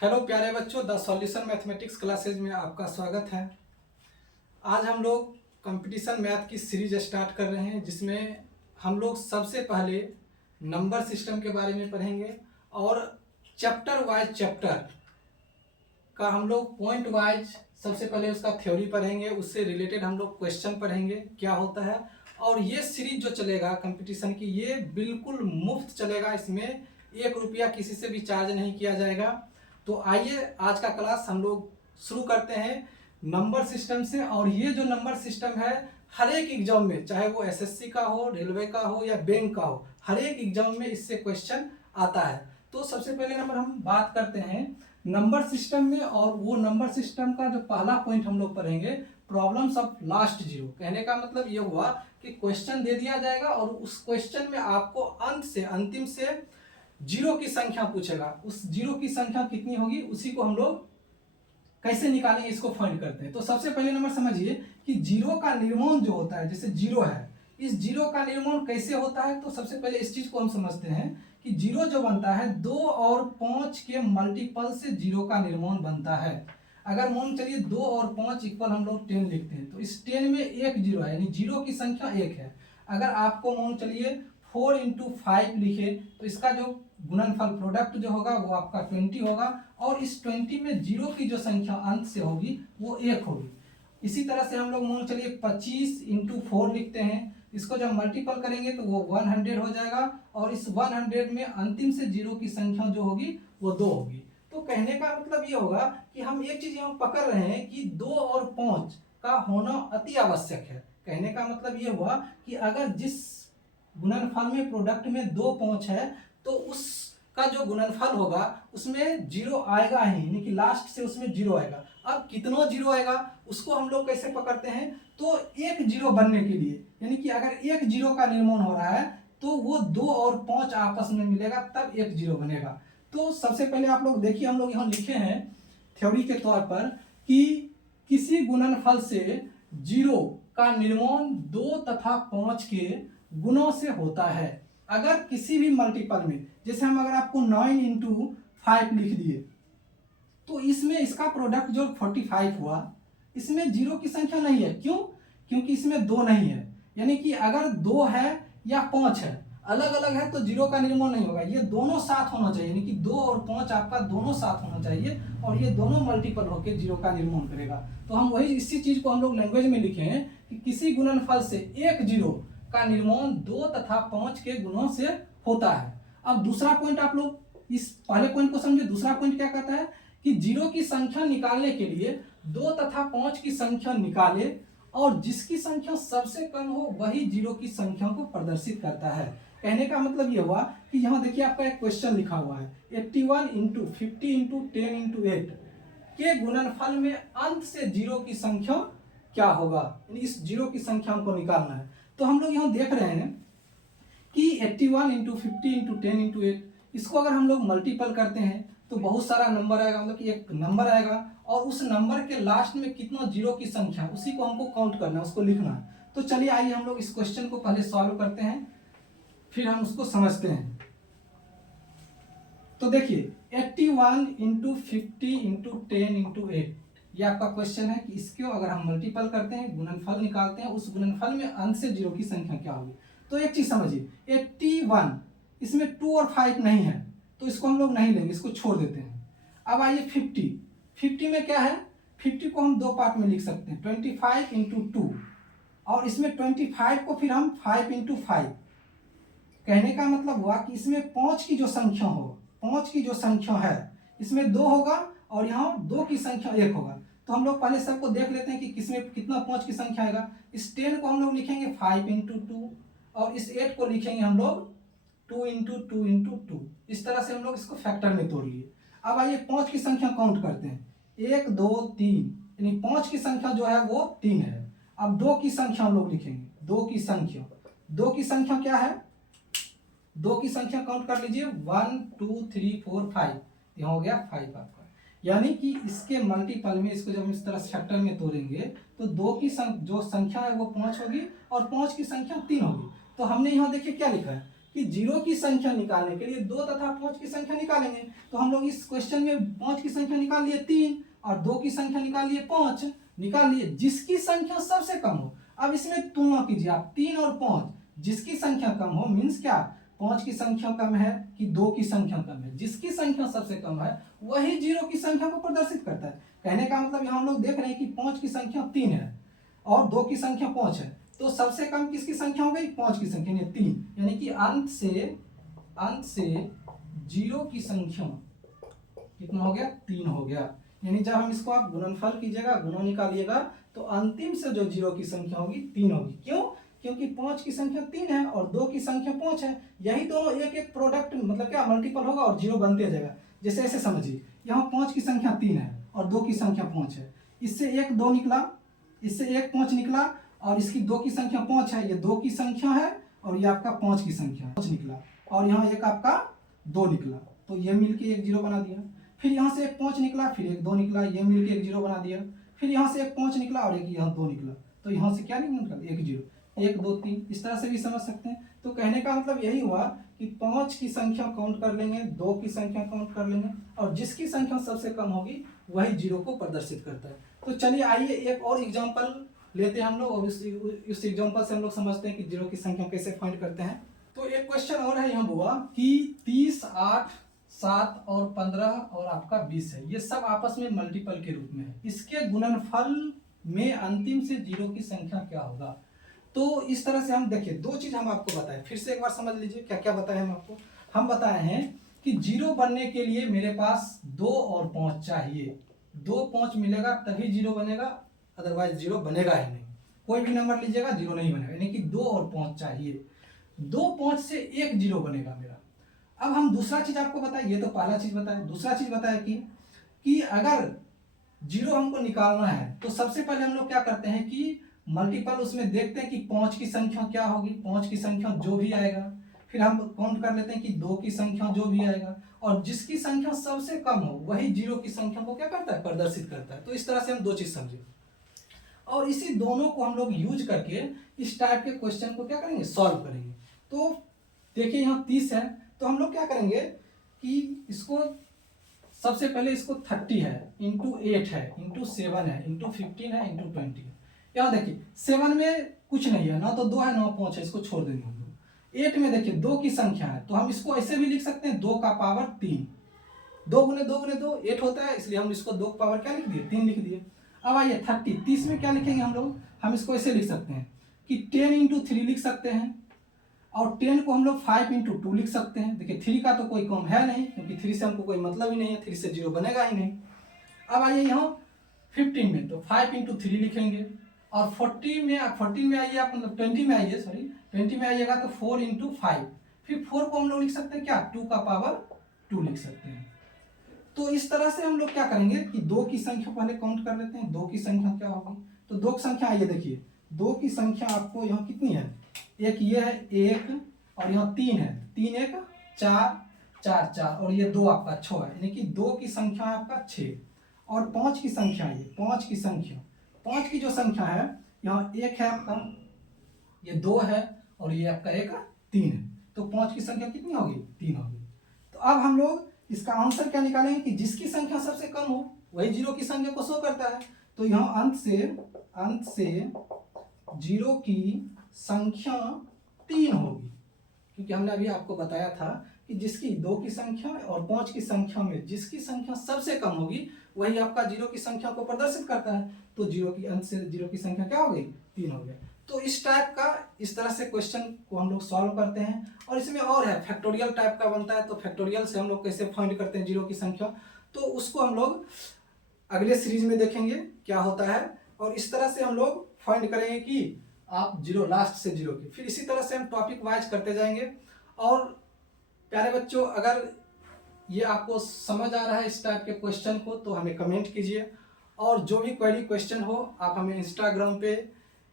Hello प्यारे बच्चों, the solution mathematics classes में आपका स्वागत है। आज हम लोग कंपटीशन मैथ की सीरीज स्टार्ट कर रहे हैं, जिसमें हम लोग सबसे पहले नंबर सिस्टम के बारे में पढ़ेंगे और चैप्टर वाइज चैप्टर का हम लोग पॉइंट वाइज सबसे पहले उसका थ्योरी पढ़ेंगे, उससे रिलेटेड हम लोग क्वेश्चन पढ़ेंगे क्या होता है। और ये सीरीज जो चलेगा कंपटीशन की, ये बिल्कुल मुफ्त चलेगा, इसमें 1 रुपया किसी से भी चार्ज नहीं किया जाएगा। तो आइए आज का क्लास हम लोग शुरू करते हैं नंबर सिस्टम से। और ये जो नंबर सिस्टम है, हर एक एग्जाम में, चाहे वो एसएससी का हो, रेलवे का हो या बैंक का हो, हर एक एग्जाम में इससे क्वेश्चन आता है। तो सबसे पहले नंबर हम बात करते हैं नंबर सिस्टम में, और वो नंबर सिस्टम का जो पहला पॉइंट हम लोग पढ़ेंगे, प्रॉब्लम्स ऑफ लास्ट जीरो। कहने का मतलब ये हुआ कि क्वेश्चन दे दिया जाएगा और उस क्वेश्चन में आपको अंत से अंतिम से जीरो की संख्या पूछेगा। उस जीरो की संख्या कितनी होगी, उसी को हम लोग कैसे निकालेंगे, इसको फाइंड करते हैं। तो सबसे पहले नंबर समझिए कि जीरो का निर्माण जो होता है, जैसे जीरो है, इस जीरो का निर्माण कैसे होता है। तो सबसे पहले इस चीज को हम समझते हैं कि जीरो जो बनता है 2 और 5 के मल्टीपल से जीरो का निर्माण बनता है। अगर मान चलिए 2 और 5 इक्वल हम लोग 10 लिखते हैं, तो इस 10 में एक जीरो है, यानी जीरो की संख्या 1 है। अगर आपको मान चलिए 4 × 5 लिखे, तो इसका जो गुणनफल प्रोडक्ट जो होगा वो आपका 20 होगा, और इस 20 में जीरो की जो संख्या अंत से होगी वो 1 होगी। इसी तरह से हम लोग मान चलिए 25 × 4 लिखते हैं, इसको जब मल्टीपल करेंगे तो वो 100 हो जाएगा, और इस 100 में अंतिम से जीरो की संख्या जो होगी वो 2 होगी। तो कहने का मतलब ये होगा कि हम एक चीज यहाँ पकड़ रहे हैं कि 2 और 5 का होना अति आवश्यक है। कहने का मतलब ये हुआ कि अगर जिस गुणनफल में प्रोडक्ट में 2 5 है, तो उसका जो गुणनफल होगा उसमें जीरो आएगा ही, यानी कि लास्ट से उसमें जीरो आएगा। अब कितना जीरो आएगा उसको हम लोग कैसे पकड़ते हैं, तो एक जीरो बनने के लिए, यानी कि अगर एक जीरो का निर्माण हो रहा है तो वो 2 और 5 आपस में मिलेगा, तब एक जीरो बनेगा। तो सबसे पहले आप लोग देखिए, हम लोग यहाँ लिखे हैं थ्योरी के तौर पर कि किसी गुणनफल से जीरो का निर्माण 2 तथा 5 के गुणों से होता है। अगर किसी भी मल्टीपल में, जैसे हम अगर आपको 9 × 5 लिख दिए, तो इसमें इसका प्रोडक्ट जो 45 हुआ, इसमें जीरो की संख्या नहीं है। क्यों? क्योंकि इसमें 2 नहीं है, यानी कि अगर 2 है या 5 है, अलग अलग है, तो जीरो का निर्माण नहीं होगा। ये दोनों साथ होना चाहिए, यानी कि 2 और 5 आपका दोनों साथ होना चाहिए, और ये दोनों मल्टीपल होकर जीरो का निर्माण करेगा। तो हम वही इसी चीज को हम लोग लैंग्वेज में लिखे हैं कि किसी गुणनफल से एक जीरो का निर्माण 2 तथा 5 के गुणों से होता है। अब दूसरा पॉइंट, आप लोग इस पहले पॉइंट को समझे। दूसरा पॉइंट क्या कहता है कि जीरो की संख्या निकालने के लिए 2 तथा 5 की संख्या निकाले, और जिसकी संख्या सबसे कम हो वही जीरो की संख्या को प्रदर्शित करता है। कहने का मतलब यह हुआ कि यहाँ देखिए आपका एक क्वेश्चन लिखा हुआ है, 81 × 50 × 10 × 8 के गुणनफल में अंत से जीरो की संख्या क्या होगा, इस जीरो की संख्या हमको निकालना है। तो हम लोग यहाँ देख रहे हैं कि 81 × 50 × 10 × 8, इसको अगर हम लोग मल्टीपल करते हैं तो बहुत सारा नंबर आएगा, मतलब कि एक नंबर आएगा, और उस नंबर के लास्ट में कितना जीरो की संख्या है उसी को हमको काउंट करना है, उसको लिखना है। तो चलिए आइए हम लोग इस क्वेश्चन को पहले सॉल्व करते हैं, फिर हम उसको समझते हैं। तो देखिए 81 × 50 × 10 × 8, ये आपका क्वेश्चन है कि इसको अगर हम मल्टीपल करते हैं, गुणनफल निकालते हैं, उस गुणनफल में अंत से जीरो की संख्या क्या होगी। तो एक चीज समझिए, 81, इसमें 2 और 5 नहीं है, तो इसको हम लोग नहीं लेंगे, इसको छोड़ देते हैं। अब आइए 50 में क्या है, 50 को हम 2 पार्ट में लिख सकते हैं, 25 × 2, और इसमें 25 को फिर हम 5 × 5। कहने का मतलब हुआ कि इसमें 5 की जो संख्या हो, 5 की जो संख्या है, इसमें 2 होगा, और यहाँ 2 की संख्या 1 होगा। तो हम लोग पहले सबको देख लेते हैं कि किसमें कितना 5 की संख्या आएगा। इस 10 को हम लोग लिखेंगे 5 × 2, और इस 8 को लिखेंगे हम लोग 2 × 2 × 2। इस तरह से हम लोग इसको फैक्टर में तोड़ लिए। अब आइए 5 की संख्या काउंट करते हैं, 1 2 3, यानी 5 की संख्या जो है वो 3 है। अब 2 की संख्या हम लोग लिखेंगे, 2 की संख्या क्या है, 2 की संख्या काउंट कर लीजिए, 1 2 3 4 5, यहाँ हो गया 5 आपका। यानी कि इसके मल्टीपल में, इसको जब हम इस तरह फैक्टर में तोड़ेंगे तो 2 की जो संख्या है वो 5 होगी, और 5 की संख्या 3 होगी। तो हमने यहाँ देखिए क्या लिखा है, कि जीरो की संख्या निकालने के लिए 2 तथा 5 की संख्या निकालेंगे। तो हम लोग इस क्वेश्चन में 5 की संख्या निकाल लिए 3 और 2 की संख्या निकाल लिए 5 निकाल लिए, जिसकी संख्या सबसे कम हो। अब इसमें तुलना कीजिए आप 3 और 5, जिसकी संख्या कम हो मीन्स क्या, 5 की संख्या कम है कि 2 की संख्या कम है, जिसकी संख्या सबसे कम है वही जीरो की संख्या को प्रदर्शित करता है। कहने का मतलब यहाँ हम लोग देख रहे हैं कि 5 की संख्या 3 है और 2 की संख्या 5 है, तो सबसे कम किसकी संख्या हो गई, 5 की संख्या, यानी 3, यानी कि अंत से जीरो की संख्या कितना हो गया, 3 हो गया। यानी जब हम इसको आप गुणनफल कीजिएगा, गुणा निकालिएगा, तो अंतिम से जो जीरो की संख्या होगी 3 होगी। क्यों, क्योंकि 5 की संख्या 3 है और 2 की संख्या 5 है, यही दोनों एक एक प्रोडक्ट मतलब क्या मल्टीपल होगा और जीरो बनते जाएगा। जैसे ऐसे समझिए, यहाँ 5 की संख्या 3 है और 2 की संख्या 5 है, इससे एक 2 निकला, इससे एक 5 निकला और इसकी 2 की संख्या 5 है, ये 2 की संख्या है और ये आपका 5 की संख्या 5 निकला और यहाँ एक आपका 2 निकला, तो ये मिलके एक जीरो बना दिया। फिर यहाँ से एक 5 निकला, फिर एक 2 निकला, ये मिलके एक जीरो बना दिया। फिर यहाँ से एक 5 निकला और एक यहाँ 2 निकला, तो यहाँ से क्या निकला, एक जीरो, 1 2 3, इस तरह से भी समझ सकते हैं। तो कहने का मतलब यही हुआ कि 5 की संख्या काउंट कर लेंगे, 2 की संख्या काउंट कर लेंगे और जिसकी संख्या सबसे कम होगी वही जीरो को प्रदर्शित करता है। तो चलिए आइए एक और एग्जाम्पल लेते हैं हम लोग और इस एग्जाम्पल से हम लोग समझते हैं कि जीरो की संख्या कैसे फाइंड करते हैं। तो एक क्वेश्चन और है यहाँ हुआ कि 30, 8, 7 और 15 और आपका 20 है, ये सब आपस में मल्टीपल के रूप में है, इसके गुणनफल में अंतिम से जीरो की संख्या क्या होगा। तो इस तरह से हम देखिए, दो चीज हम आपको बताएं, फिर से एक बार समझ लीजिए क्या क्या बताए हम आपको। हम बताए हैं कि जीरो बनने के लिए मेरे पास 2 और 5 चाहिए, 2 5 मिलेगा तभी जीरो बनेगा, अदरवाइज जीरो बनेगा ही नहीं। कोई भी नंबर लीजिएगा जीरो नहीं बनेगा, यानी कि 2 और 5 चाहिए, 2 5 से एक जीरो बनेगा मेरा। अब हम दूसरा चीज आपको बताएं, ये तो पहला चीज बताया, दूसरा चीज बताया कि अगर जीरो हमको निकालना है तो सबसे पहले हम लोग क्या करते हैं कि मल्टीपल उसमें देखते हैं कि 5 की संख्या क्या होगी, 5 की संख्या जो भी आएगा, फिर हम काउंट कर लेते हैं कि 2 की संख्या जो भी आएगा और जिसकी संख्या सबसे कम हो वही जीरो की संख्या को क्या करता है, प्रदर्शित करता है। तो इस तरह से हम दो चीज समझे और इसी दोनों को हम लोग यूज करके इस टाइप के क्वेश्चन को क्या करेंगे, सॉल्व करेंगे। तो देखिए यहाँ 30 है, तो हम लोग क्या करेंगे कि इसको सबसे पहले इसको 30 है इंटू 8 है इंटू 7 है इंटू 15 है इंटू 20 है। यहाँ देखिए 7 में कुछ नहीं है, ना तो 2 है ना 5 है, इसको छोड़ देंगे हम लोग। 8 में देखिए 2 की संख्या है, तो हम इसको ऐसे भी लिख सकते हैं 2 का पावर 3, 2 गुने 2 गुने 2 8 होता है, इसलिए हम इसको 2 का पावर क्या लिख दिए, 3 लिख दिए। अब आइए 30 में क्या लिखेंगे हम लोग, हम इसको ऐसे लिख सकते हैं कि 10 इंटू 3 लिख सकते हैं और 10 को हम लोग 5 इंटू 2 लिख सकते हैं। देखिए 3 का तो कोई कम है नहीं, क्योंकि 3 से हमको कोई मतलब ही नहीं है, 3 से जीरो बनेगा ही नहीं। अब आइए यहाँ 15 में, तो 5 इंटू 3 लिखेंगे और 14 में आइए आप, मतलब 20 में आइए, सॉरी 20 में आइएगा तो 4 इंटू 5, फिर 4 को हम लोग लिख सकते हैं क्या, 2 का पावर 2 लिख सकते हैं। तो इस तरह से हम लोग क्या करेंगे कि 2 की संख्या पहले काउंट कर लेते हैं, 2 की संख्या क्या होगी। तो 2 की संख्या आइए देखिए, 2 की संख्या आपको यहाँ कितनी है, एक ये है 1 और यहाँ 3 है, 3 1 4 4 4 और ये 2 आपका 6 है, यानी कि 2 की संख्या है आपका 6 और 5 की संख्या है, 5 की संख्या, 5 की जो संख्या है यहाँ 1 है आपका, ये 2 है और ये आपका एक 3 है, तो 5 की संख्या कितनी होगी, 3 होगी। तो अब हम लोग इसका आंसर क्या निकालेंगे कि जिसकी संख्या सबसे कम हो वही जीरो की संख्या को शो करता है। तो यहाँ अंत से जीरो की संख्या 3 होगी, क्योंकि हमने अभी आपको बताया था कि जिसकी 2 की संख्या और 5 की संख्या में जिसकी संख्या सबसे कम होगी वही आपका जीरो की संख्या को प्रदर्शित करता है। तो जीरो की अंत से जीरो की संख्या क्या हो गई, 3 हो गया। तो इस टाइप का, इस तरह से क्वेश्चन को हम लोग सॉल्व करते हैं। और इसमें और है, फैक्टोरियल टाइप का बनता है, तो फैक्टोरियल से हम लोग कैसे फाइंड करते हैं जीरो की संख्या, तो उसको हम लोग अगले सीरीज में देखेंगे क्या होता है। और इस तरह से हम लोग फाइंड करेंगे कि आप जीरो, लास्ट से जीरो की, फिर इसी तरह से हम टॉपिक वाइज करते जाएंगे। और प्यारे बच्चों, अगर ये आपको समझ आ रहा है इस टाइप के क्वेश्चन को तो हमें कमेंट कीजिए, और जो भी क्वेरी क्वेश्चन हो आप हमें इंस्टाग्राम पे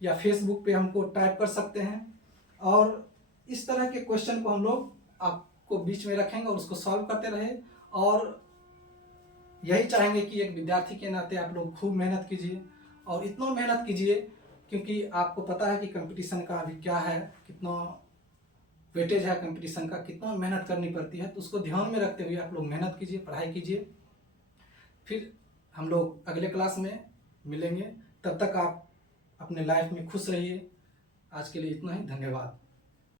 या फेसबुक पे हमको टाइप कर सकते हैं। और इस तरह के क्वेश्चन को हम लोग आपको बीच में रखेंगे और उसको सॉल्व करते रहे। और यही चाहेंगे कि एक विद्यार्थी के नाते आप लोग खूब मेहनत कीजिए, और इतना मेहनत कीजिए क्योंकि आपको पता है कि कंपटीशन का अभी क्या है, कितना वेटेज है कंपटीशन का, कितना मेहनत करनी पड़ती है, तो उसको ध्यान में रखते हुए आप लोग मेहनत कीजिए, पढ़ाई कीजिए। फिर हम लोग अगले क्लास में मिलेंगे, तब तक आप अपने लाइफ में खुश रहिए। आज के लिए इतना ही, धन्यवाद।